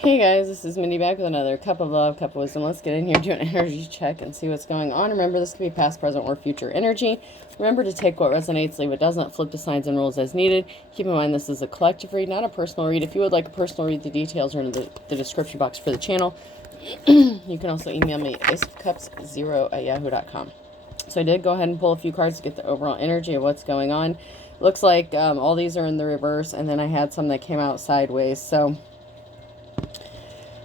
Hey guys, this is Mindy back with another cup of love, cup of wisdom. Let's get in here, do an energy check, and see what's going on. Remember, this could be past, present, or future energy. Remember to take what resonates, leave what doesn't, flip the signs and rules as needed. Keep in mind this is a collective read, not a personal read. If you would like a personal read, the details are in the description box for the channel. You can also email me aceofcups0@yahoo.com. So I did go ahead and pull a few cards to get the overall energy of what's going on. Looks like all these are in the reverse, and then I had some that came out sideways. So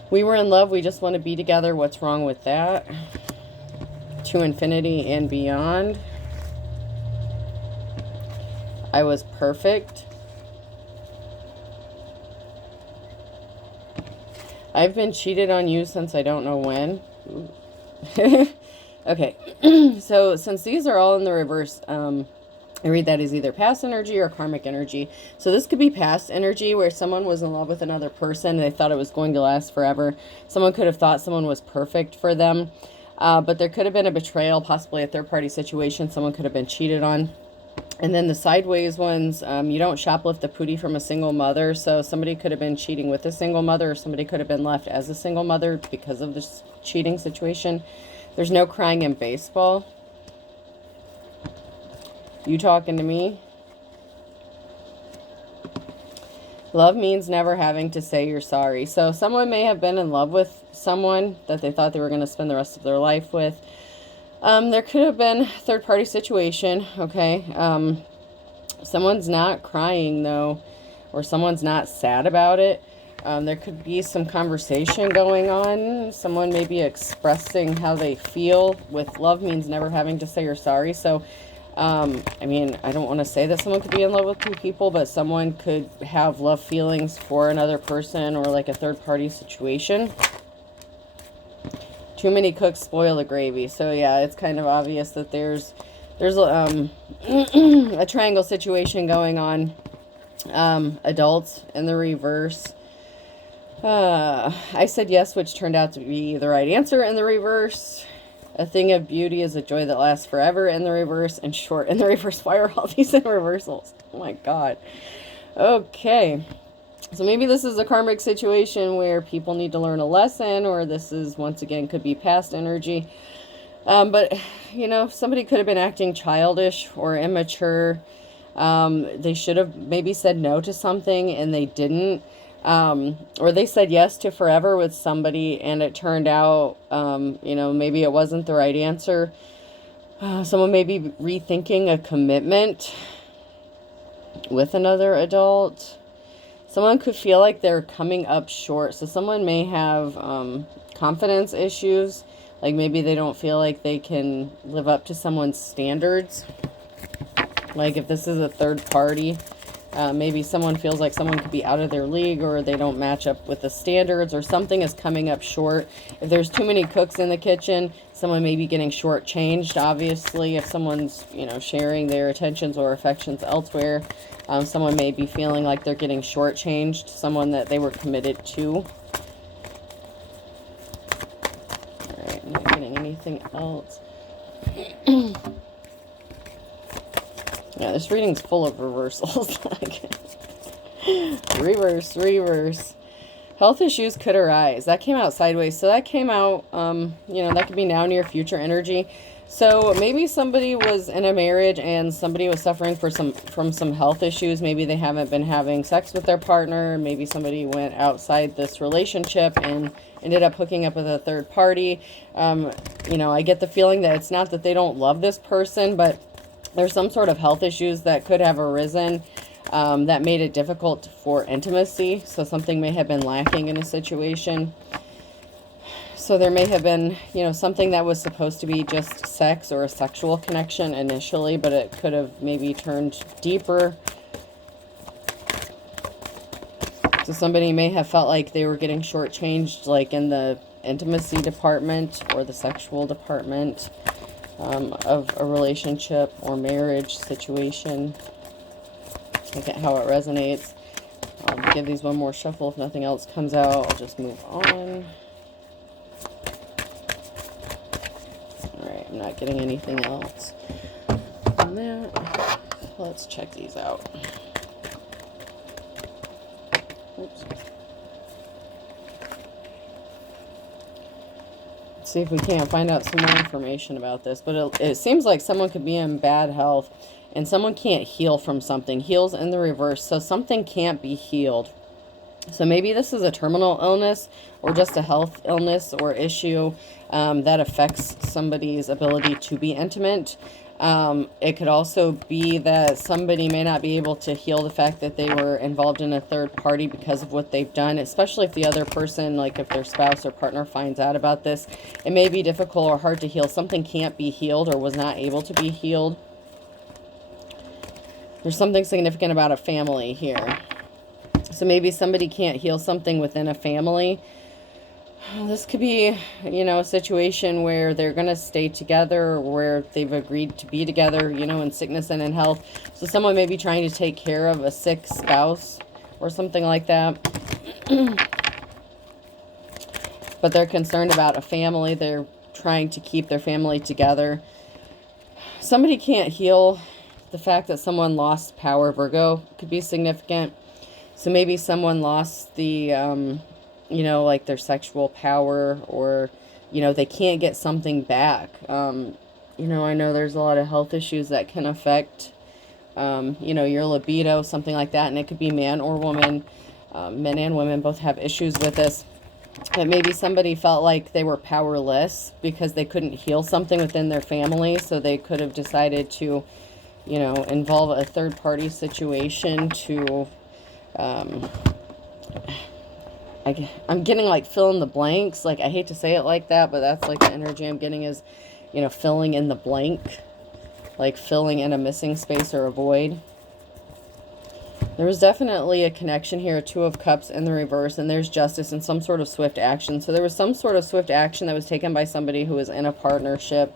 we were in love, we just want to be together. What's wrong with that? To infinity and beyond. I was perfect. I've been cheated on you since I don't know when. Okay, so since these are all in the reverse, I read that as either past energy or karmic energy. So this could be past energy where someone was in love with another person and they thought it was going to last forever. Someone could have thought someone was perfect for them. But there could have been a betrayal, possibly a third-party situation. Someone could have been cheated on. And then the sideways ones, you don't shoplift the pootie from a single mother. So somebody could have been cheating with a single mother, or somebody could have been left as a single mother because of this cheating situation. There's no crying in baseball. You talking to me? Love means never having to say you're sorry. So someone may have been in love with someone that they thought they were going to spend the rest of their life with. There could have been a third-party situation, okay? Someone's not crying, though, or someone's not sad about it. There could be some conversation going on. Someone may be expressing how they feel. With love means never having to say you're sorry. So I mean, I don't want to say that someone could be in love with two people, but someone could have love feelings for another person, or like a third-party situation. Too many cooks spoil the gravy. So yeah, it's kind of obvious that there's a triangle situation going on. Adults in the reverse. I said yes, which turned out to be the right answer in the reverse. A thing of beauty is a joy that lasts forever in the reverse, and short in the reverse. Why are all these in reversals? Oh my god. Okay. So maybe this is a karmic situation where people need to learn a lesson, or this is, once again, could be past energy. But, you know, somebody could have been acting childish or immature. They should have maybe said no to something and they didn't. Or they said yes to forever with somebody and it turned out, you know, maybe it wasn't the right answer. Someone may be rethinking a commitment with another adult. Someone could feel like they're coming up short. So someone may have confidence issues. Like maybe they don't feel like they can live up to someone's standards. Like if this is a third party, maybe someone feels like someone could be out of their league, or they don't match up with the standards, or something is coming up short. If there's too many cooks in the kitchen, someone may be getting shortchanged, obviously. If someone's, you know, sharing their attentions or affections elsewhere, someone may be feeling like they're getting shortchanged, someone that they were committed to. All right, I'm not getting anything else. Yeah, this reading's full of reversals. Reverse. Health issues could arise. That came out sideways. So that came out, you know, that could be now, near, future energy. So maybe somebody was in a marriage and somebody was suffering from some health issues. Maybe they haven't been having sex with their partner. Maybe somebody went outside this relationship and ended up hooking up with a third party. You know, I get the feeling that it's not that they don't love this person, but there's some sort of health issues that could have arisen that made it difficult for intimacy. So something may have been lacking in a situation. So there may have been, you know, something that was supposed to be just sex or a sexual connection initially, but it could have maybe turned deeper. So somebody may have felt like they were getting shortchanged, like in the intimacy department or the sexual department of a relationship or marriage situation. Look at how it resonates. I'll give these one more shuffle. If nothing else comes out, I'll just move on. Alright, I'm not getting anything else on that. Let's check these out. Oops. See if we can't find out some more information about this. But it seems like someone could be in bad health and someone can't heal from something. Heals in the reverse. So something can't be healed. So maybe this is a terminal illness or just a health illness or issue that affects somebody's ability to be intimate. It could also be that somebody may not be able to heal the fact that they were involved in a third party because of what they've done, especially if the other person, like if their spouse or partner finds out about this. It may be difficult or hard to heal. Something can't be healed or was not able to be healed. There's something significant about a family here. So maybe somebody can't heal something within a family. This could be, you know, a situation where they're going to stay together, where they've agreed to be together, you know, in sickness and in health. So someone may be trying to take care of a sick spouse or something like that. But they're concerned about a family. They're trying to keep their family together. Somebody can't heal the fact that someone lost power. Virgo could be significant. So maybe someone lost the, you know, like their sexual power, or, you know, they can't get something back. You know, I know there's a lot of health issues that can affect, you know, your libido, something like that. And it could be man or woman. Men and women both have issues with this. But maybe somebody felt like they were powerless because they couldn't heal something within their family. So they could have decided to, you know, involve a third party situation to, I'm getting like fill in the blanks. Like, I hate to say it like that, but that's like the energy I'm getting is, you know, filling in the blank, like filling in a missing space or a void. There was definitely a connection here, Two of Cups in the reverse, and there's justice and some sort of swift action. So there was some sort of swift action that was taken by somebody who was in a partnership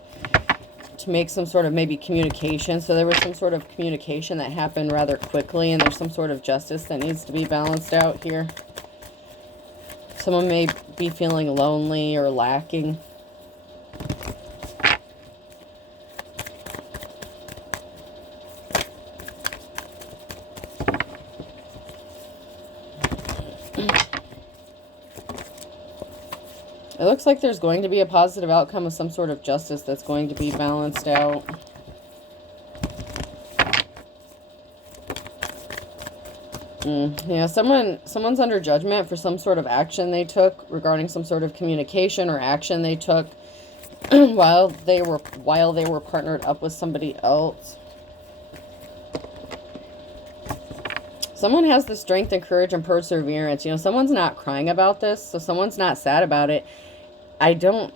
to make some sort of maybe communication. So there was some sort of communication that happened rather quickly, and there's some sort of justice that needs to be balanced out here. Someone may be feeling lonely or lacking. It looks like there's going to be a positive outcome of some sort of justice that's going to be balanced out. Yeah, someone's under judgment for some sort of action they took regarding some sort of communication or action they took while they were partnered up with somebody else. Someone has the strength and courage and perseverance. You know, someone's not crying about this, so someone's not sad about it. I don't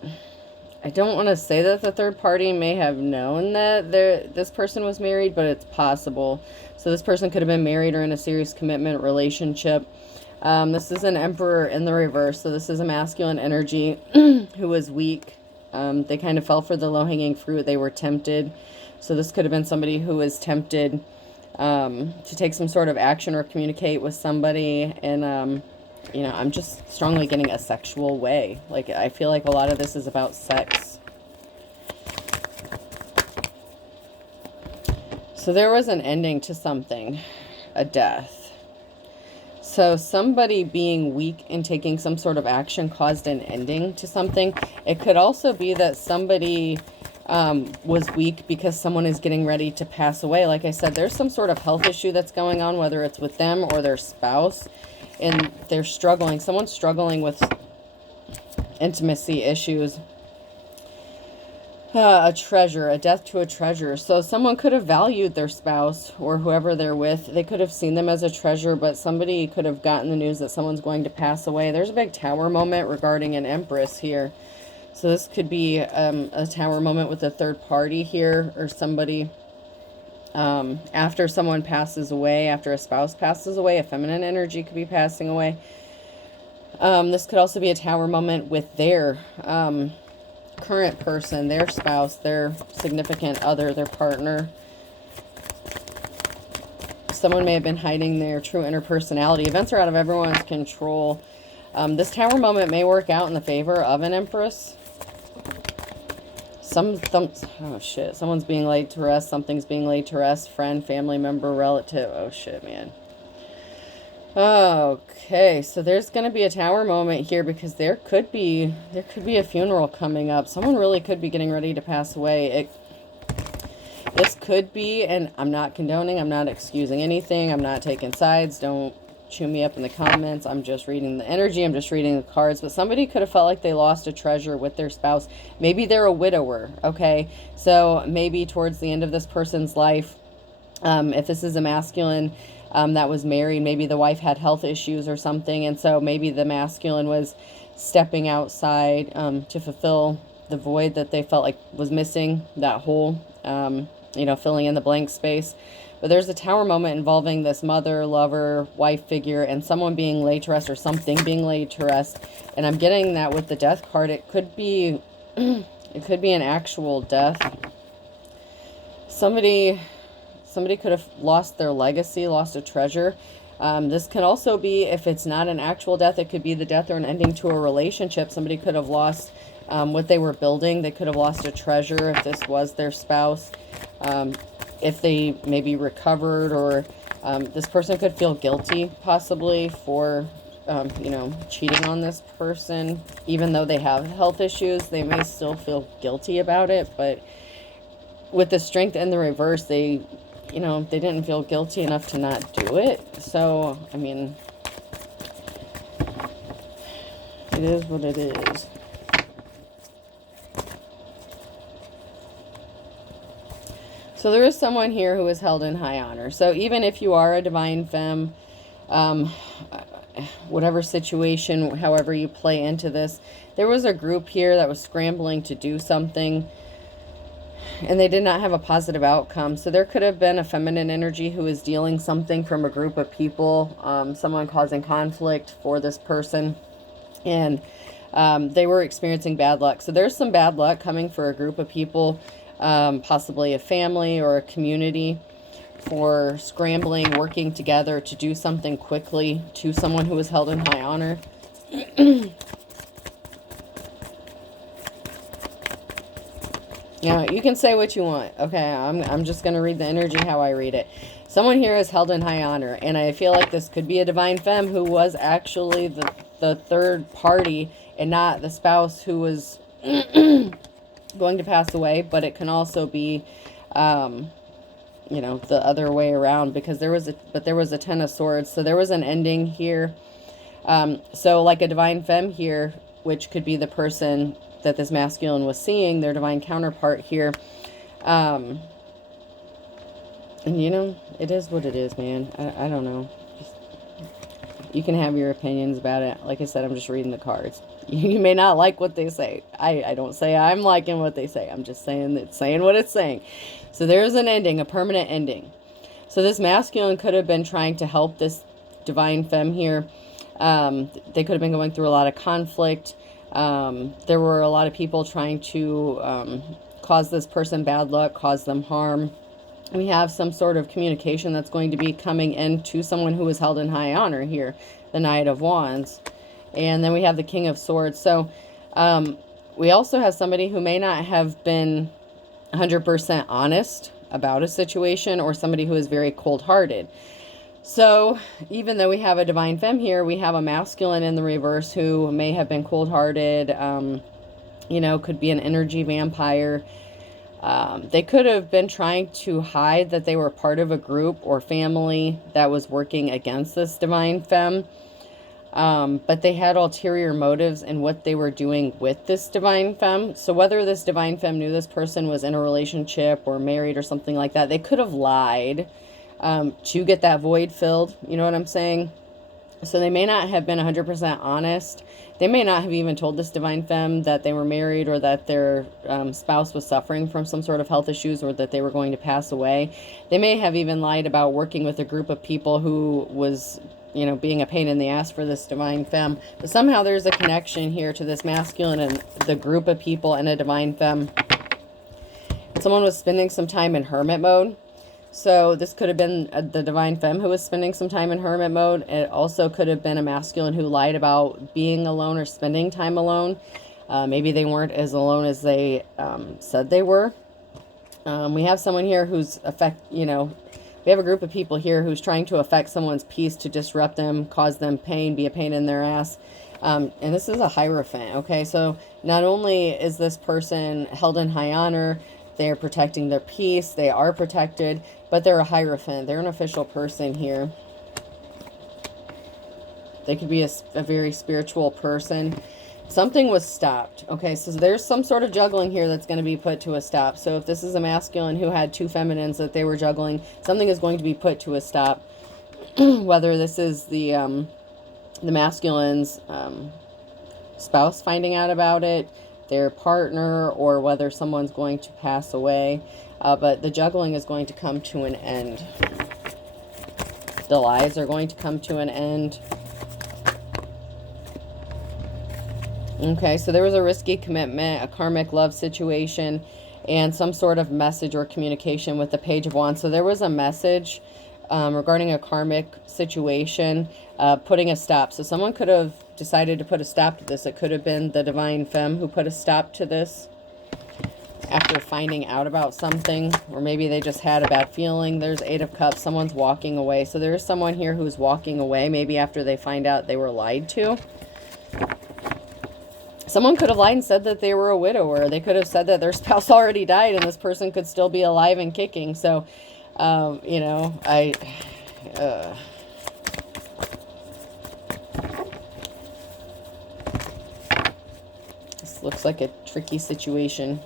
want to say that the third party may have known that this person was married, but it's possible. So this person could have been married or in a serious commitment relationship. This is an Emperor in the reverse, so this is a masculine energy who was weak. They kind of fell for the low-hanging fruit. They were tempted. So this could have been somebody who was tempted to take some sort of action or communicate with somebody, and you know, I'm just strongly getting a sexual way. Like, I feel like a lot of this is about sex. So there was an ending to something, a death. So somebody being weak and taking some sort of action caused an ending to something. It could also be that somebody was weak because someone is getting ready to pass away. Like I said, there's some sort of health issue that's going on, whether it's with them or their spouse, and they're struggling. Someone's struggling with intimacy issues. A treasure, a death to a treasure. So someone could have valued their spouse or whoever they're with. They could have seen them as a treasure, but somebody could have gotten the news that someone's going to pass away. There's a big tower moment regarding an Empress here. So this could be a tower moment with a third party here, or somebody after someone passes away, after a spouse passes away, a feminine energy could be passing away. This could also be a tower moment with their current person, their spouse, their significant other, their partner. Someone may have been hiding their true inner personality. Events are out of everyone's control. This tower moment may work out in the favor of an Empress. Oh shit, someone's being laid to rest, something's being laid to rest, friend, family member, relative. Oh shit, man. Okay, so there's going to be a tower moment here because there could be a funeral coming up. Someone really could be getting ready to pass away. This could be, and I'm not condoning, I'm not excusing anything, I'm not taking sides. Don't chew me up in the comments. I'm just reading the energy, I'm just reading the cards. But somebody could have felt like they lost a treasure with their spouse. Maybe they're a widower, okay? So maybe towards the end of this person's life, if this is a masculine that was married, maybe the wife had health issues or something, and so maybe the masculine was stepping outside to fulfill the void that they felt like was missing, that hole, filling in the blank space. But there's a tower moment involving this mother, lover, wife figure, and someone being laid to rest or something being laid to rest. And I'm getting that with the death card. It could be, it could be an actual death. Somebody could have lost their legacy, lost a treasure. This can also be, if it's not an actual death, it could be the death or an ending to a relationship. Somebody could have lost what they were building. They could have lost a treasure if this was their spouse. If they maybe recovered, or this person could feel guilty possibly for, cheating on this person. Even though they have health issues, they may still feel guilty about it. But with the strength in the reverse, they didn't feel guilty enough to not do it. So, I mean, it is what it is. So there is someone here who is held in high honor. So even if you are a divine femme, whatever situation, however you play into this, there was a group here that was scrambling to do something, and they did not have a positive outcome. So there could have been a feminine energy who is dealing something from a group of people, someone causing conflict for this person, and they were experiencing bad luck. So there's some bad luck coming for a group of people, possibly a family or a community, for scrambling, working together to do something quickly to someone who was held in high honor. Now, you can say what you want. Okay, I'm just going to read the energy how I read it. Someone here is held in high honor, and I feel like this could be a divine femme who was actually the third party and not the spouse who was going to pass away. But it can also be, the other way around, because there was a Ten of Swords. So there was an ending here. So like a divine femme here, which could be the person that this masculine was seeing, their divine counterpart here. And it is what it is, man. I don't know. You can have your opinions about it. Like I said, I'm just reading the cards. You may not like what they say. I don't say I'm liking what they say. I'm just saying it's saying what it's saying. So there's an ending, a permanent ending. So this masculine could have been trying to help this divine femme here. They could have been going through a lot of conflict. There were a lot of people trying to cause this person bad luck, cause them harm. We have some sort of communication that's going to be coming into someone who is held in high honor here, the Knight of Wands. And then we have the King of Swords. So we also have somebody who may not have been 100% honest about a situation, or somebody who is very cold-hearted. So even though we have a divine femme here, we have a masculine in the reverse who may have been cold-hearted, could be an energy vampire. They could have been trying to hide that they were part of a group or family that was working against this divine femme. But they had ulterior motives in what they were doing with this divine femme. So whether this divine femme knew this person was in a relationship or married or something like that, they could have lied to get that void filled. You know what I'm saying? So they may not have been 100% honest. They may not have even told this divine femme that they were married, or that their spouse was suffering from some sort of health issues, or that they were going to pass away. They may have even lied about working with a group of people who was, being a pain in the ass for this divine femme. But somehow there's a connection here to this masculine and the group of people and a divine femme. Someone was spending some time in hermit mode. So this could have been the divine femme who was spending some time in hermit mode. It also could have been a masculine who lied about being alone or spending time alone. Maybe they weren't as alone as they said they were. We have someone here who's We have a group of people here who's trying to affect someone's peace, to disrupt them, cause them pain, be a pain in their ass. And this is a Hierophant, okay? So not only is this person held in high honor, they're protecting their peace, they are protected, but they're a Hierophant. They're an official person here. They could be a very spiritual person. Something was stopped. Okay, so there's some sort of juggling here that's going to be put to a stop. So if this is a masculine who had two feminines that they were juggling, something is going to be put to a stop. Whether this is the masculine's spouse finding out about it, their partner, or whether someone's going to pass away. But the juggling is going to come to an end. The lies are going to come to an end. Okay, so there was a risky commitment, a karmic love situation, and some sort of message or communication with the Page of Wands. So there was a message regarding a karmic situation, putting a stop. So someone could have decided to put a stop to this. It could have been the Divine Femme who put a stop to this after finding out about something, or maybe they just had a bad feeling. There's Eight of Cups. Someone's walking away. So there's someone here who's walking away, maybe after they find out they were lied to. Someone could have lied and said that they were a widower. They could have said that their spouse already died and this person could still be alive and kicking. So, you know, this looks like a tricky situation.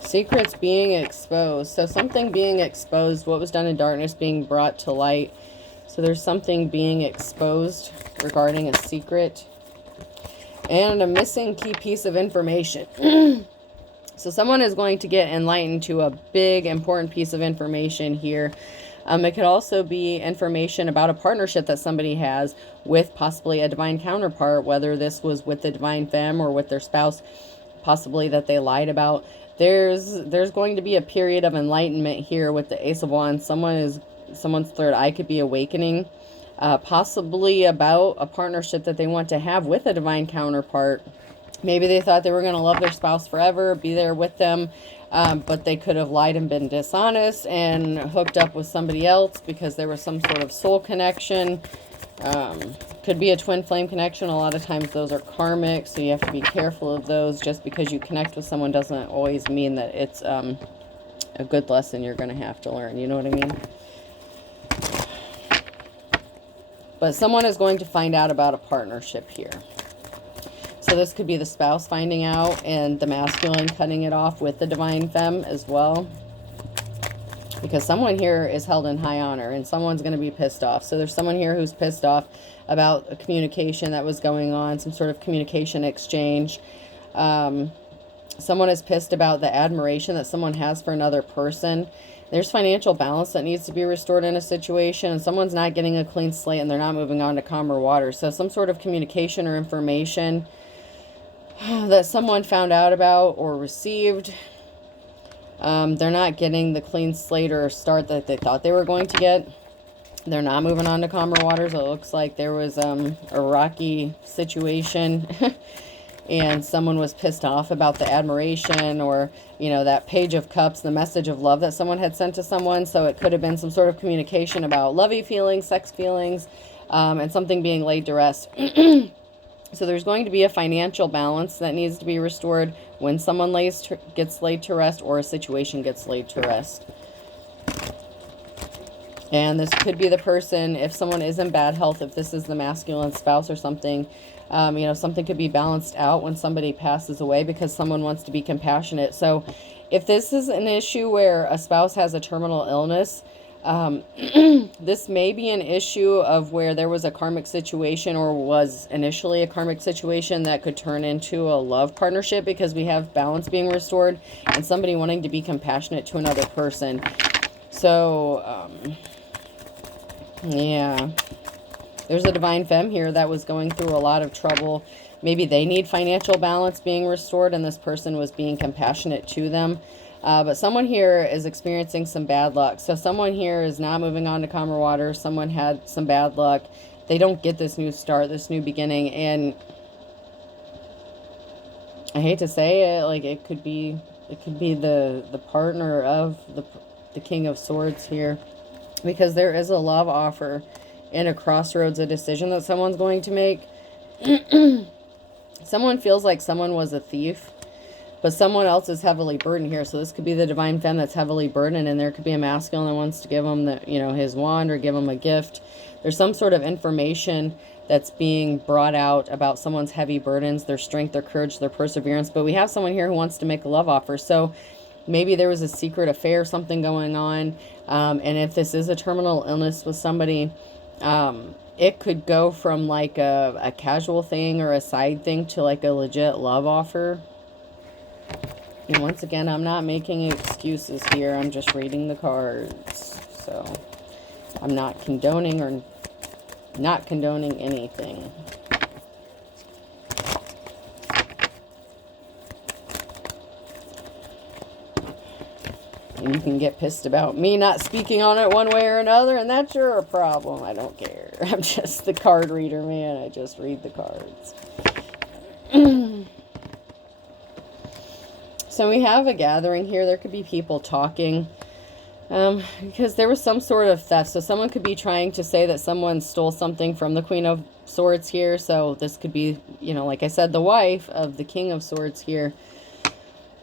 Secrets being exposed. So something being exposed, what was done in darkness being brought to light. So there's something being exposed regarding a secret. And a missing key piece of information. So someone is going to get enlightened to a big, important piece of information here. It could also be information about a partnership that somebody has with possibly a divine counterpart, whether this was with the Divine Femme or with their spouse, possibly that they lied about. There's going to be a period of enlightenment here with the Ace of Wands. Someone's third eye could be awakening, possibly about a partnership that they want to have with a divine counterpart. Maybe they thought they were going to love their spouse forever, be there with them, but they could have lied and been dishonest and hooked up with somebody else because there was some sort of soul connection. Could be a twin flame connection. A lot of times those are karmic, so you have to be careful of those. Just because you connect with someone doesn't always mean that it's a good lesson you're going to have to learn. You know what I mean? But someone is going to find out about a partnership here. So this could be the spouse finding out and the masculine cutting it off with the Divine Femme as well. Because someone here is held in high honor and someone's going to be pissed off. So there's someone here who's pissed off about a communication that was going on, some sort of communication exchange. Someone is pissed about the admiration that someone has for another person. There's financial balance that needs to be restored in a situation, and someone's not getting a clean slate and they're not moving on to calmer waters. So some sort of communication or information that someone found out about or received, they're not getting the clean slate or start that they thought they were going to get. They're not moving on to calmer waters. It looks like there was a rocky situation and someone was pissed off about the admiration or, you know, that Page of Cups, the message of love that someone had sent to someone. So it could have been some sort of communication about lovey feelings, sex feelings, and something being laid to rest. So there's going to be a financial balance that needs to be restored when someone gets laid to rest or a situation gets laid to rest. And this could be the person, if someone is in bad health, if this is the masculine spouse or something, you know, something could be balanced out when somebody passes away because someone wants to be compassionate. So if this is an issue where a spouse has a terminal illness, this may be an issue of where there was a karmic situation or was initially a karmic situation that could turn into a love partnership because we have balance being restored and somebody wanting to be compassionate to another person. So, yeah, there's a Divine Femme here that was going through a lot of trouble. Maybe they need financial balance being restored and this person was being compassionate to them. But someone here is experiencing some bad luck. So someone here is not moving on to calmer waters. Someone had some bad luck. They don't get this new start, this new beginning. And I hate to say it, like it could be It could be the partner of the King of Swords here, because there is a love offer and a crossroads, a decision that someone's going to make. Someone feels like someone was a thief, but someone else is heavily burdened here. So this could be the divine femme that's heavily burdened, and there could be a masculine that wants to give him the, you know, his wand or give him a gift. There's some sort of information that's being brought out about someone's heavy burdens, their strength, their courage, their perseverance. But we have someone here who wants to make a love offer. So maybe there was a secret affair, something going on. And if this is a terminal illness with somebody, it could go from like a casual thing or a side thing to like a legit love offer. And once again, I'm not making excuses here. I'm just reading the cards. So I'm not condoning or not condoning anything. And you can get pissed about me not speaking on it one way or another, and that's your problem. I don't care. I'm just the card reader, man. I just read the cards. So we have a gathering here. There could be people talking. Because there was some sort of theft. So someone could be trying to say that someone stole something from the Queen of Swords here. So this could be, you know, like I said, the wife of the King of Swords here.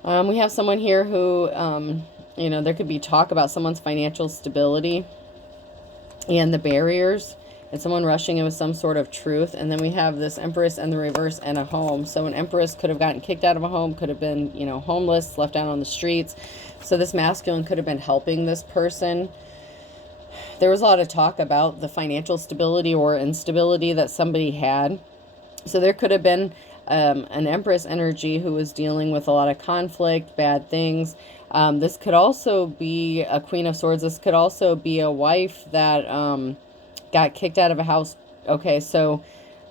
We have someone here who, you know, there could be talk about someone's financial stability and the barriers. And someone rushing in with some sort of truth. And then we have this Empress and the reverse and a home. So an Empress could have gotten kicked out of a home, could have been, you know, homeless, left out on the streets. So this masculine could have been helping this person. There was a lot of talk about the financial stability or instability that somebody had. So there could have been an Empress energy who was dealing with a lot of conflict, bad things. This could also be a Queen of Swords. This could also be a wife that got kicked out of a house. Okay, so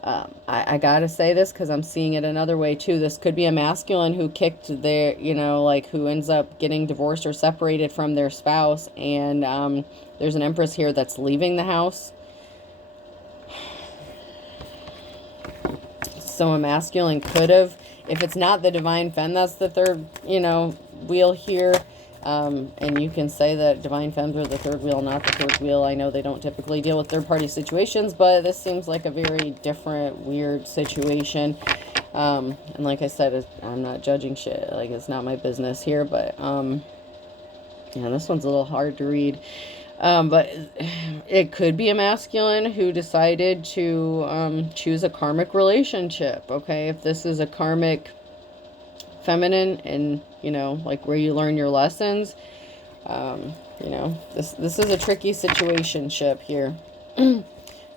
I gotta say this because I'm seeing it another way too. This could be a masculine who kicked their, you know, like who ends up getting divorced or separated from their spouse. And there's an Empress here that's leaving the house. So a masculine could have, if it's not the divine femme, that's the third, you know, wheel here. And you can say that divine femmes are the third wheel, not the third wheel. I know they don't typically deal with third-party situations, but this seems like a very different, weird situation. And like I said, I'm not judging shit. Like, it's not my business here, but, yeah, this one's a little hard to read. But it could be a masculine who decided to choose a karmic relationship, okay? If this is a karmic feminine and, you know, like where you learn your lessons, you know, this is a tricky situationship here.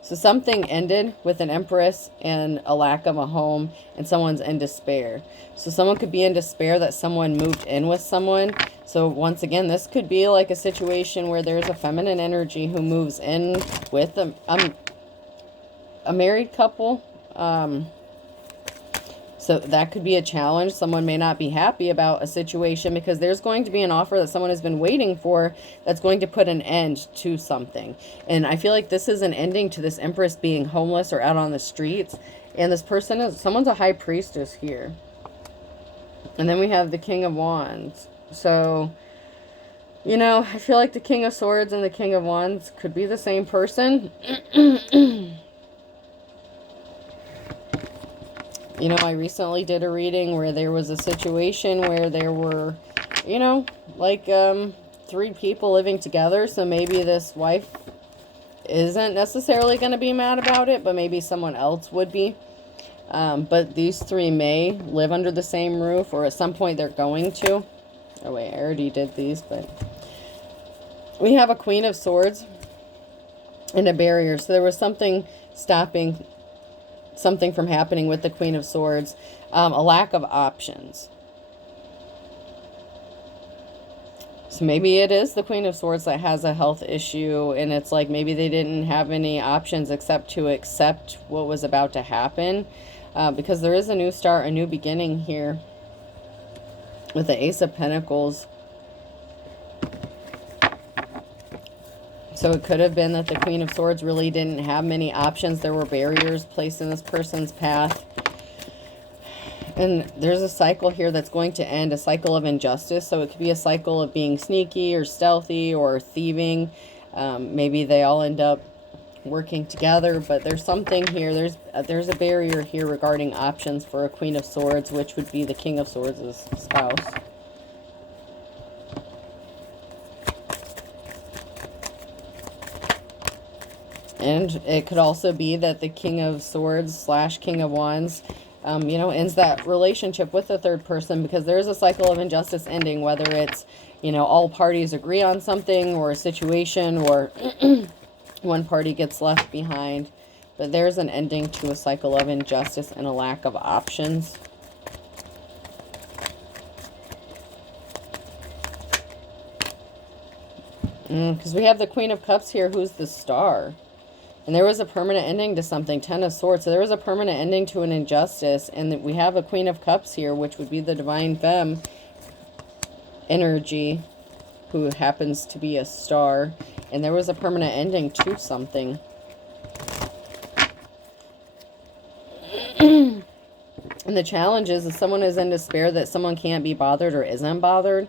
So something ended with an Empress and a lack of a home, and someone's in despair. So someone could be in despair that someone moved in with someone. So once again, this could be like a situation where there's a feminine energy who moves in with a married couple. So that could be a challenge. Someone may not be happy about a situation because there's going to be an offer that someone has been waiting for that's going to put an end to something. And I feel like this is an ending to this Empress being homeless or out on the streets. And this person is, someone's a high priestess here. And then we have the King of Wands. So, you know, I feel like the King of Swords and the King of Wands could be the same person. You know, I recently did a reading where there was a situation where there were, you know, like 3 people living together. So maybe this wife isn't necessarily going to be mad about it, but maybe someone else would be. But these 3 may live under the same roof, or at some point they're going to. Oh wait, I already did these, but we have a Queen of Swords and a barrier. So there was something stopping something from happening with the Queen of Swords. A lack of options. So maybe it is the Queen of Swords that has a health issue, and it's like maybe they didn't have any options except to accept what was about to happen. Because there is a new start, a new beginning here with the Ace of Pentacles. So it could have been that the Queen of Swords really didn't have many options. There were barriers placed in this person's path. And there's a cycle here that's going to end, a cycle of injustice. So it could be a cycle of being sneaky or stealthy or thieving. Maybe they all end up working together, but there's something here. There's a barrier here regarding options for a Queen of Swords, which would be the King of Swords' spouse. And it could also be that the King of Swords / King of Wands, you know, ends that relationship with the third person, because there is a cycle of injustice ending, whether it's, you know, all parties agree on something or a situation, or one party gets left behind. But there's an ending to a cycle of injustice and a lack of options. Because we have the Queen of Cups here, who's the Star. And there was a permanent ending to something, 10 of Swords. So there was a permanent ending to an injustice. And we have a Queen of Cups here, which would be the Divine Femme energy, who happens to be a star. And there was a permanent ending to something. And the challenge is, if someone is in despair, that someone can't be bothered or isn't bothered.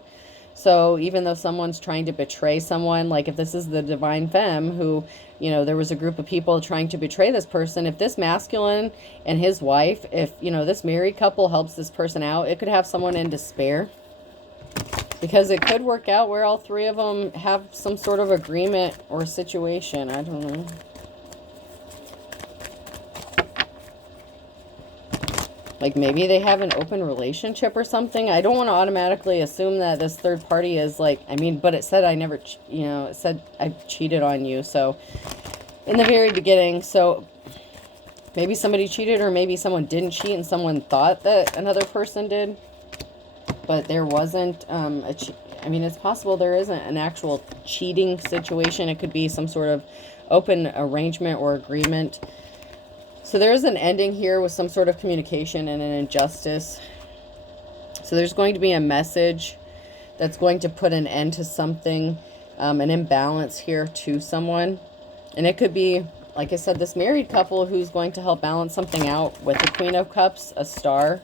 So even though someone's trying to betray someone, like if this is the Divine Femme who, you know, there was a group of people trying to betray this person, if this masculine and his wife, if, you know, this married couple helps this person out, it could have someone in despair. Because it could work out where all three of them have some sort of agreement or situation. I don't know. Like maybe they have an open relationship or something. I don't want to automatically assume that this third party is like, I mean, but it said I never, you know, it said I cheated on you. So in the very beginning, so maybe somebody cheated, or maybe someone didn't cheat and someone thought that another person did. But there wasn't, I mean, it's possible there isn't an actual cheating situation. It could be some sort of open arrangement or agreement. So there's an ending here with some sort of communication and an injustice. So there's going to be a message that's going to put an end to something, an imbalance here to someone. And it could be, like I said, this married couple who's going to help balance something out with the Queen of Cups, a star.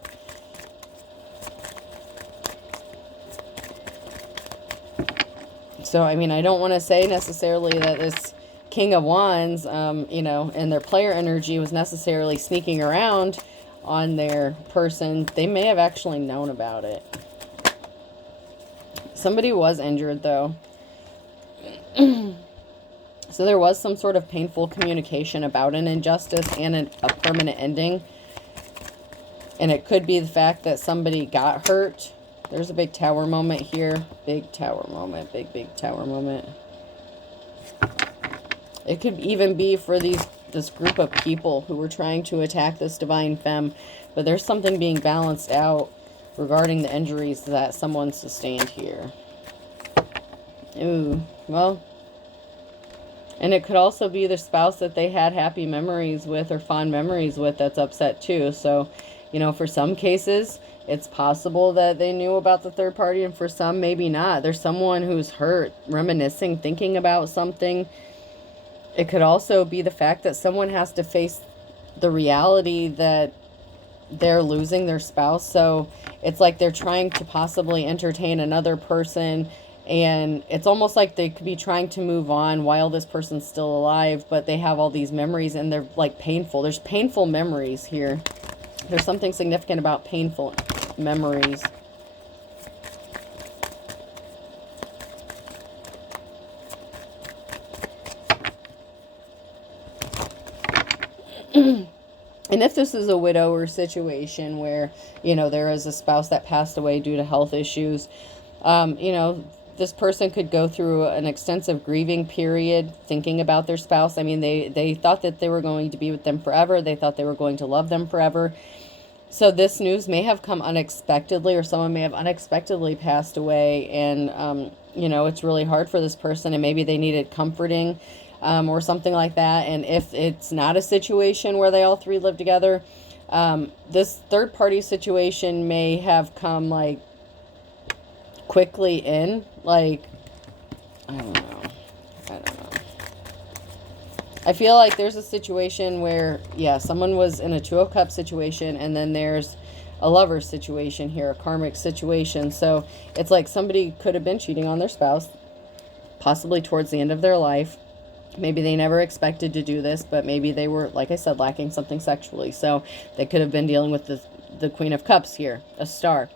So, I mean, I don't want to say necessarily that this King of Wands, you know, and their player energy was necessarily sneaking around on their person. They may have actually known about it. Somebody was injured, though. So there was some sort of painful communication about an injustice and a permanent ending. And it could be the fact that somebody got hurt. There's a big tower moment here. Big tower moment. Big tower moment. It could even be for this group of people who were trying to attack this Divine Femme. But there's something being balanced out regarding the injuries that someone sustained here. Ooh, well. And it could also be the spouse that they had happy memories with or fond memories with that's upset too. So, you know, for some cases, it's possible that they knew about the third party, and for some, maybe not. There's someone who's hurt, reminiscing, thinking about something. It could also be the fact that someone has to face the reality that they're losing their spouse. So it's like they're trying to possibly entertain another person, and it's almost like they could be trying to move on while this person's still alive, but they have all these memories and they're like painful. There's painful memories here. There's something significant about painful memories. And if this is a widower situation where, you know, there is a spouse that passed away due to health issues, you know, this person could go through an extensive grieving period thinking about their spouse. I mean, they thought that they were going to be with them forever. They thought they were going to love them forever. So this news may have come unexpectedly, or someone may have unexpectedly passed away. And, you know, it's really hard for this person, and maybe they needed comforting or something like that. And if it's not a situation where they all three live together, this third party situation may have come like quickly in, like, I don't know. I feel like there's a situation where, yeah, someone was in a Two of Cups situation, and then there's a lover situation here, a karmic situation. So it's like somebody could have been cheating on their spouse, possibly towards the end of their life. Maybe they never expected to do this, but maybe they were, like I said, lacking something sexually. So they could have been dealing with the Queen of Cups here, a star.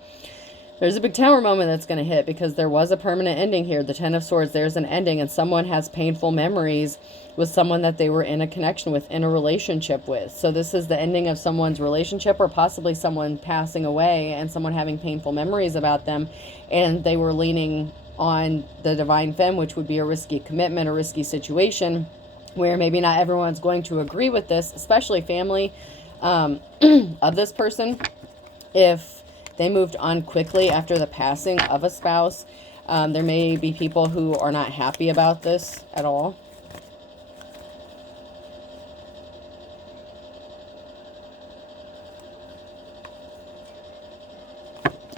There's a big tower moment that's going to hit because there was a permanent ending here. The Ten of Swords, there's an ending, and someone has painful memories with someone that they were in a connection with, in a relationship with. So this is the ending of someone's relationship, or possibly someone passing away and someone having painful memories about them, and they were leaning on the Divine Femme, which would be a risky commitment, a risky situation, where maybe not everyone's going to agree with this, especially family of this person. If they moved on quickly after the passing of a spouse, there may be people who are not happy about this at all.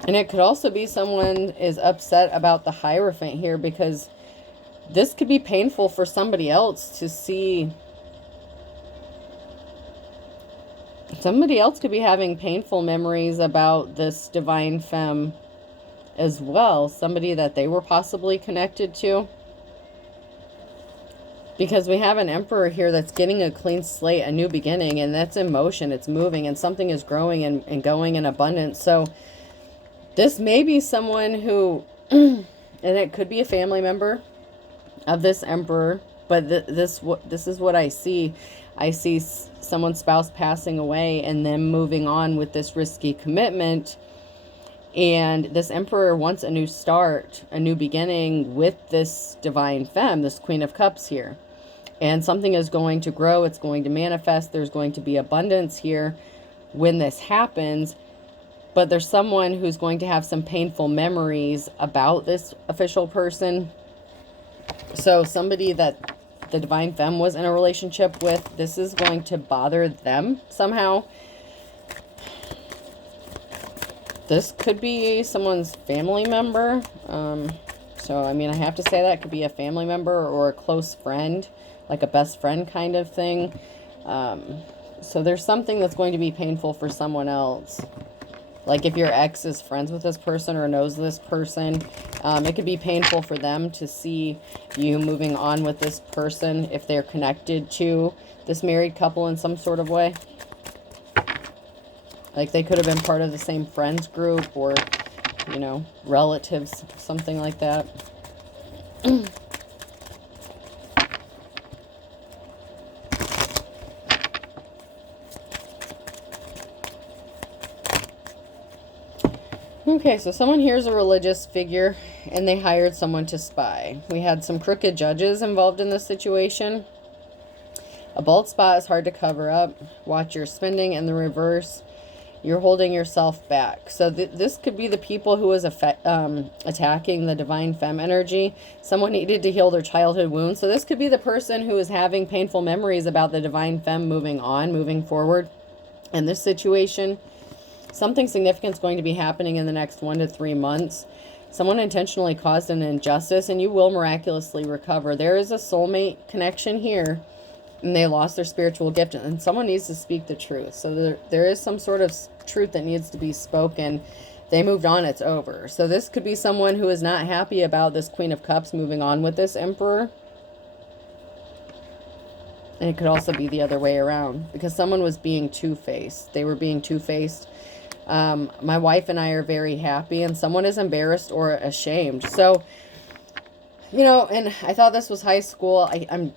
And it could also be someone is upset about the Hierophant here, because this could be painful for somebody else to see. Somebody else could be having painful memories about this Divine Femme as well. Somebody that they were possibly connected to. Because we have an Emperor here that's getting a clean slate, a new beginning, and that's in motion. It's moving, and something is growing and going in abundance. So this may be someone who, and it could be a family member of this Emperor, but this is what I see. I see someone's spouse passing away and then moving on with this risky commitment. And this Emperor wants a new start, a new beginning with this Divine Femme, this Queen of Cups here. And something is going to grow. It's going to manifest. There's going to be abundance here when this happens. But there's someone who's going to have some painful memories about this official person. So somebody that the Divine Femme was in a relationship with, this is going to bother them somehow. This could be someone's family member. So, I mean, I have to say that could be a family member or a close friend, like a best friend kind of thing. So there's something that's going to be painful for someone else. Like if your ex is friends with this person or knows this person, it could be painful for them to see you moving on with this person if they're connected to this married couple in some sort of way. Like they could have been part of the same friends group or, you know, relatives, something like that. Okay, so someone here is a religious figure, and they hired someone to spy. We had some crooked judges involved in this situation. A bald spot is hard to cover up. Watch your spending in the reverse. You're holding yourself back. So this could be the people who was attacking the Divine Femme energy. Someone needed to heal their childhood wounds. So this could be the person who is having painful memories about the Divine Femme moving on, moving forward in this situation. Something significant is going to be happening in the next 1 to 3 months. Someone intentionally caused an injustice, and you will miraculously recover. There is a soulmate connection here, and they lost their spiritual gift, and someone needs to speak the truth. So there is some sort of truth that needs to be spoken. They moved on. It's over. So this could be someone who is not happy about this Queen of Cups moving on with this Emperor. And it could also be the other way around, because someone was being two-faced. They were being two-faced. My wife and I are very happy, and someone is embarrassed or ashamed. So, you know, and I thought this was high school.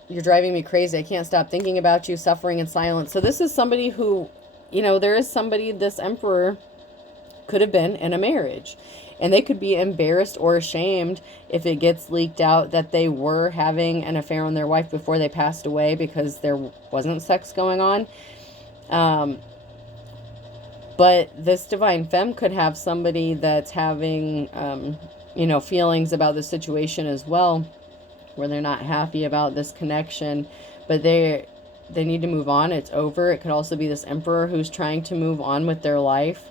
You're driving me crazy. I can't stop thinking about you, suffering in silence. So this is somebody who, you know, there is somebody, this Emperor could have been in a marriage, and they could be embarrassed or ashamed if it gets leaked out that they were having an affair on their wife before they passed away because there wasn't sex going on. But this Divine Femme could have somebody that's having, you know, feelings about the situation as well, where they're not happy about this connection, but they need to move on. It's over. It could also be this Emperor who's trying to move on with their life,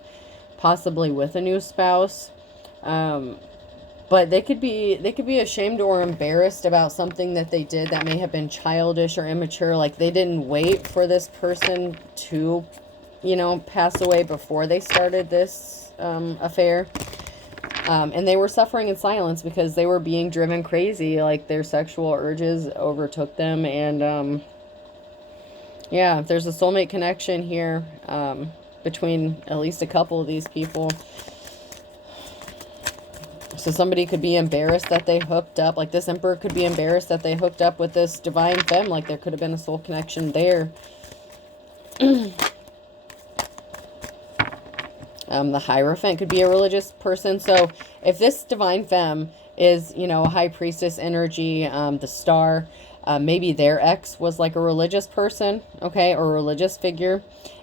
possibly with a new spouse. But they could be ashamed or embarrassed about something that they did that may have been childish or immature. Like they didn't wait for this person to you know, pass away before they started this affair. And they were suffering in silence because they were being driven crazy. Like, their sexual urges overtook them. And yeah, there's a soulmate connection here between at least a couple of these people. So somebody could be embarrassed that they hooked up. Like, this Emperor could be embarrassed that they hooked up with this divine femme. Like, there could have been a soul connection there. The Hierophant could be a religious person. So if this divine femme is, you know, a high priestess energy, the star, maybe their ex was like a religious person, okay, or a religious figure,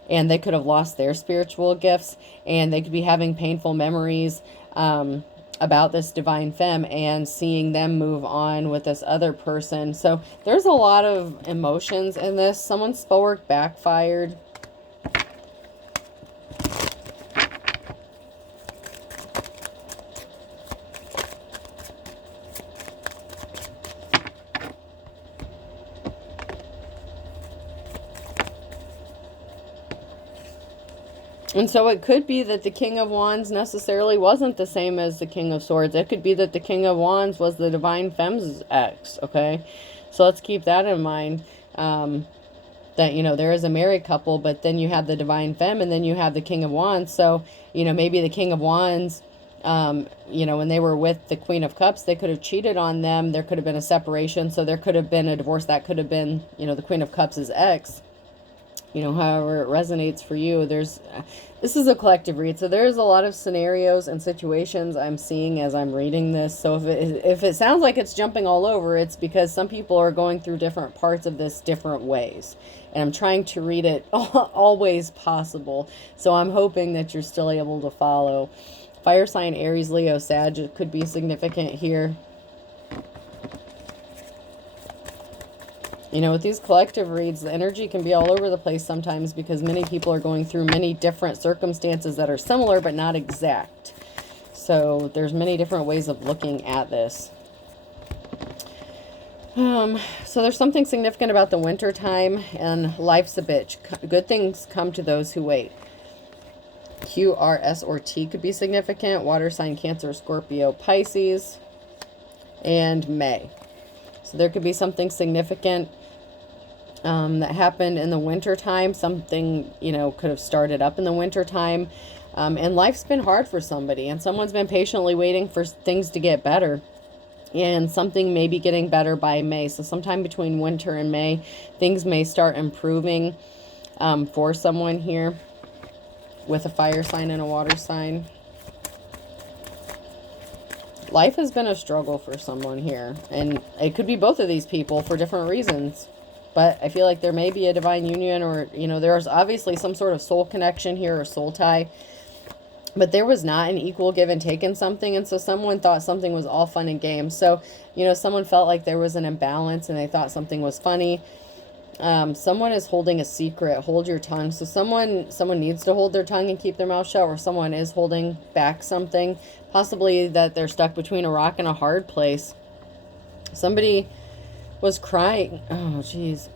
and they could have lost their spiritual gifts, and they could be having painful memories about this divine femme and seeing them move on with this other person. So there's a lot of emotions in this. Someone's spell work backfired. And so it could be that the King of Wands necessarily wasn't the same as the King of Swords. It could be that the King of Wands was the Divine Femme's ex, okay? So let's keep that in mind, that, you know, there is a married couple, but then you have the Divine Femme, and then you have the King of Wands. So, you know, maybe the King of Wands, you know, when they were with the Queen of Cups, they could have cheated on them. There could have been a separation. So there could have been a divorce. That could have been, you know, the Queen of Cups' ex. You know, however it resonates for you. This is a collective read, so there's a lot of scenarios and situations I'm seeing as I'm reading this. So if it sounds like it's jumping all over, it's because some people are going through different parts of this different ways, and I'm trying to read it all ways possible. So I'm hoping that you're still able to follow. Fire sign Aries, Leo, Sag could be significant here. You know, with these collective reads, the energy can be all over the place sometimes because many people are going through many different circumstances that are similar but not exact. So there's many different ways of looking at this. So there's something significant about the winter time, and life's a bitch. Good things come to those who wait. Q, R, S, or T could be significant. Water sign Cancer, Scorpio, Pisces, and May. So there could be something significant that happened in the winter time. Something, you know, could have started up in the winter time. And life's been hard for somebody, and someone's been patiently waiting for things to get better. And something may be getting better by May. So sometime between winter and May, things may start improving for someone here with a fire sign and a water sign. Life has been a struggle for someone here, and it could be both of these people for different reasons. But I feel like there may be a divine union, or, you know, there's obviously some sort of soul connection here or soul tie. But there was not an equal give and take in something, and so someone thought something was all fun and games. So, you know, someone felt like there was an imbalance and they thought something was funny. Someone is holding a secret. Hold your tongue. So someone needs to hold their tongue and keep their mouth shut, or someone is holding back something. Possibly that they're stuck between a rock and a hard place. Somebody was crying. Oh, jeez.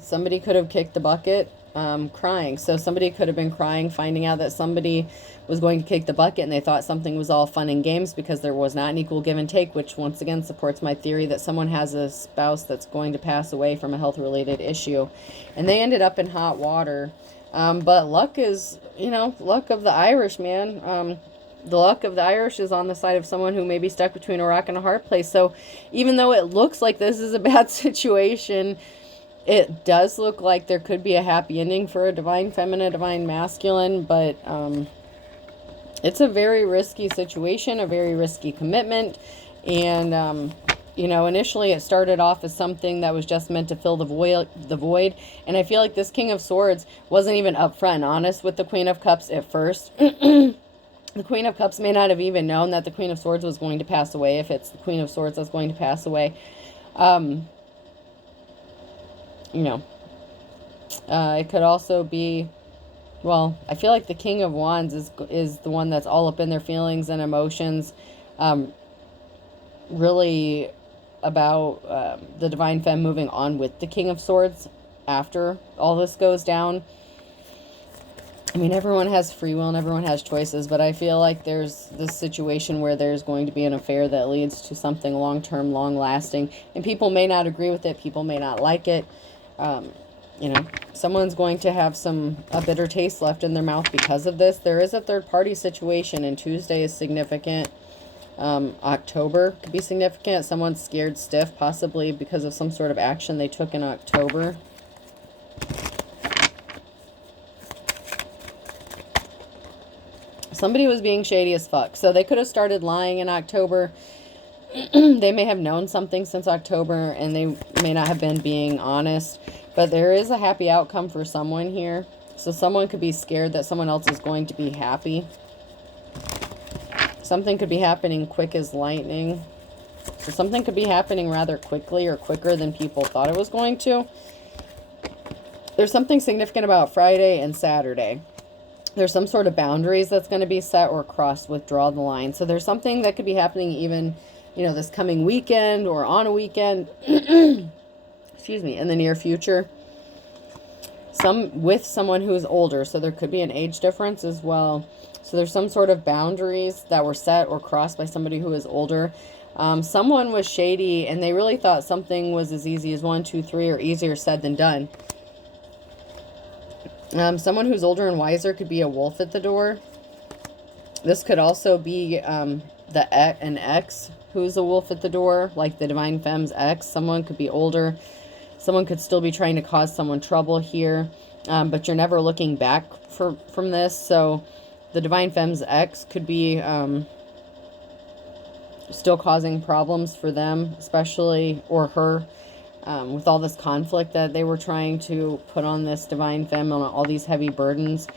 Somebody could have kicked the bucket, crying. So somebody could have been crying, finding out that somebody was going to kick the bucket, and they thought something was all fun and games because there was not an equal give and take, which once again supports my theory that someone has a spouse that's going to pass away from a health-related issue. And they ended up in hot water. But luck is, you know, luck of the Irish, man. The luck of the Irish is on the side of someone who may be stuck between a rock and a hard place. So even though it looks like this is a bad situation, it does look like there could be a happy ending for a divine feminine, divine masculine, but it's a very risky situation, a very risky commitment. And, you know, initially it started off as something that was just meant to fill the void. And I feel like this King of Swords wasn't even upfront and honest with the Queen of Cups at first. The Queen of Cups may not have even known that the Queen of Swords was going to pass away, if it's the Queen of Swords that's going to pass away. You know, it could also be, well, I feel like the King of Wands is the one that's all up in their feelings and emotions, really about the Divine Femme moving on with the King of Swords after all this goes down. I mean, everyone has free will and everyone has choices, but I feel like there's this situation where there's going to be an affair that leads to something long-term, long-lasting, and people may not agree with it, people may not like it. You know, someone's going to have a bitter taste left in their mouth because of this. There is a third-party situation, and Tuesday is significant. October could be significant. Someone's scared stiff, possibly because of some sort of action they took in October. Somebody was being shady as fuck. So they could have started lying in October. They may have known something since October, and they may not have been being honest. But there is a happy outcome for someone here. So someone could be scared that someone else is going to be happy. Something could be happening quick as lightning. So something could be happening rather quickly or quicker than people thought it was going to. There's something significant about Friday and Saturday. There's some sort of boundaries that's going to be set or crossed with draw the line. So there's something that could be happening even, you know, this coming weekend or on a weekend. Excuse me, in the near future. With someone who's older. So there could be an age difference as well. So there's some sort of boundaries that were set or crossed by somebody who is older. Someone was shady and they really thought something was as easy as 1, 2, 3 or easier said than done. Someone who's older and wiser could be a wolf at the door. This could also be an ex who's a wolf at the door, like the Divine Femme's ex. Someone could be older. Someone could still be trying to cause someone trouble here, but you're never looking back from this. So the Divine Femme's ex could be still causing problems for them, especially, or her. With all this conflict that they were trying to put on this Divine Femme, on all these heavy burdens.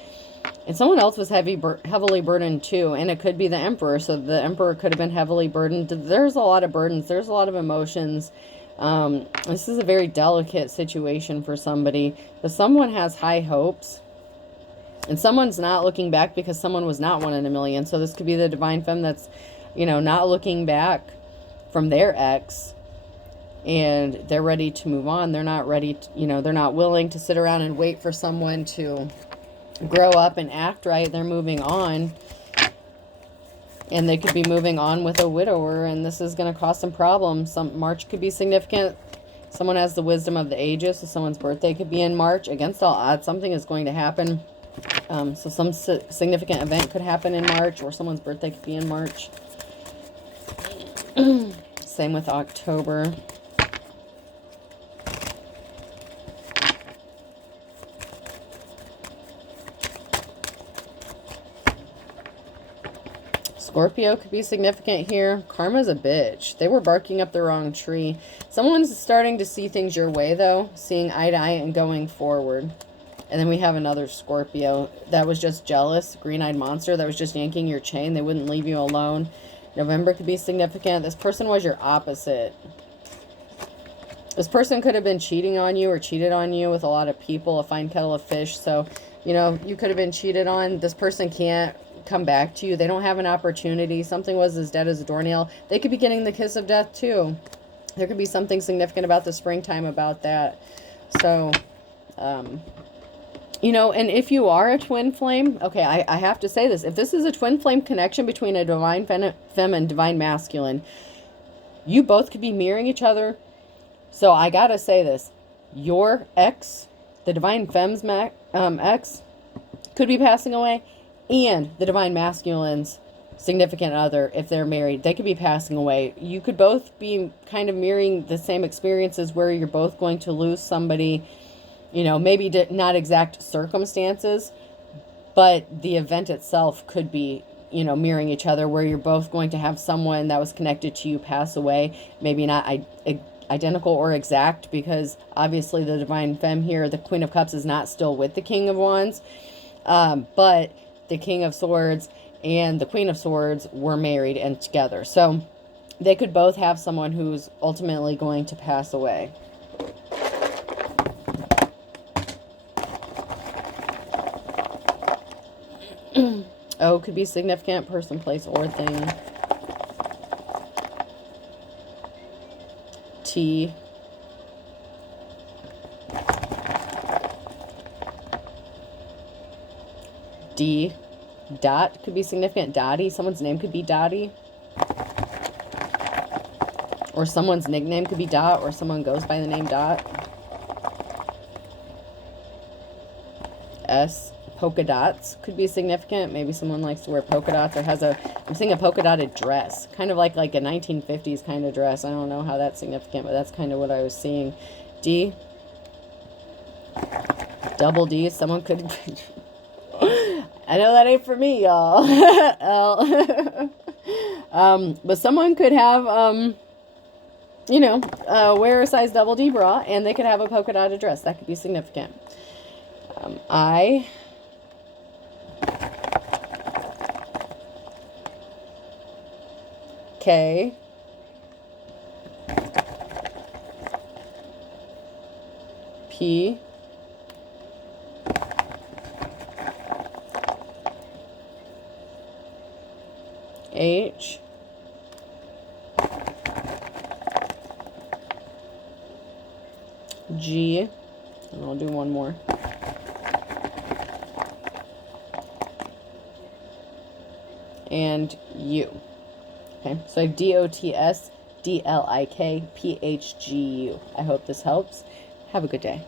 And someone else was heavily burdened too, and it could be the Emperor. So the Emperor could have been heavily burdened. There's a lot of burdens. There's a lot of emotions. This is a very delicate situation for somebody. But someone has high hopes. And someone's not looking back because someone was not 1 in a million. So this could be the Divine Femme that's, you know, not looking back from their ex. And they're ready to move on. They're not ready to, you know, they're not willing to sit around and wait for someone to grow up and act right. They're moving on. And they could be moving on with a widower, and this is going to cause some problems. March could be significant. Someone has the wisdom of the ages, so someone's birthday could be in March. Against all odds, something is going to happen. So some significant event could happen in March, or someone's birthday could be in March. Same with October. Scorpio could be significant here. Karma's a bitch. They were barking up the wrong tree. Someone's starting to see things your way, though. Seeing eye to eye and going forward. And then we have another Scorpio that was just jealous. Green-eyed monster that was just yanking your chain. They wouldn't leave you alone. November could be significant. This person was your opposite. This person could have been cheating on you or cheated on you with a lot of people. A fine kettle of fish. So, you know, you could have been cheated on. This person can't come back to you. They don't have an opportunity. Something was as dead as a doornail. They could be getting the kiss of death too. There could be something significant about the springtime about that. So, you know, and if you are a twin flame, okay, I have to say this. If this is a twin flame connection between a divine femme and divine masculine, you both could be mirroring each other. So I gotta say this. Your ex, the divine femme's ex, could be passing away. And the divine masculine's significant other, if they're married, they could be passing away. You could both be kind of mirroring the same experiences where you're both going to lose somebody, you know, maybe not exact circumstances, but the event itself could be, you know, mirroring each other where you're both going to have someone that was connected to you pass away. Maybe not identical or exact, because obviously the divine femme here, the Queen of Cups, is not still with the King of Wands, but the King of Swords and the Queen of Swords were married and together. So they could both have someone who's ultimately going to pass away. O could be significant, person, place, or thing. T. D, dot could be significant. Dottie, someone's name could be Dottie. Or someone's nickname could be Dot, or someone goes by the name Dot. S, polka dots could be significant. Maybe someone likes to wear polka dots or has a, I'm seeing a polka dotted dress. Kind of like a 1950s kind of dress. I don't know how that's significant, but that's kind of what I was seeing. D, double D, someone could... I know that ain't for me, y'all. But someone could have, you know, wear a size double D bra, and they could have a polka dotted dress. That could be significant. I, K, P, H, G, and I'll do one more. And U. Okay, so I have DOTS, DLIK, PHGU. I hope this helps. Have a good day.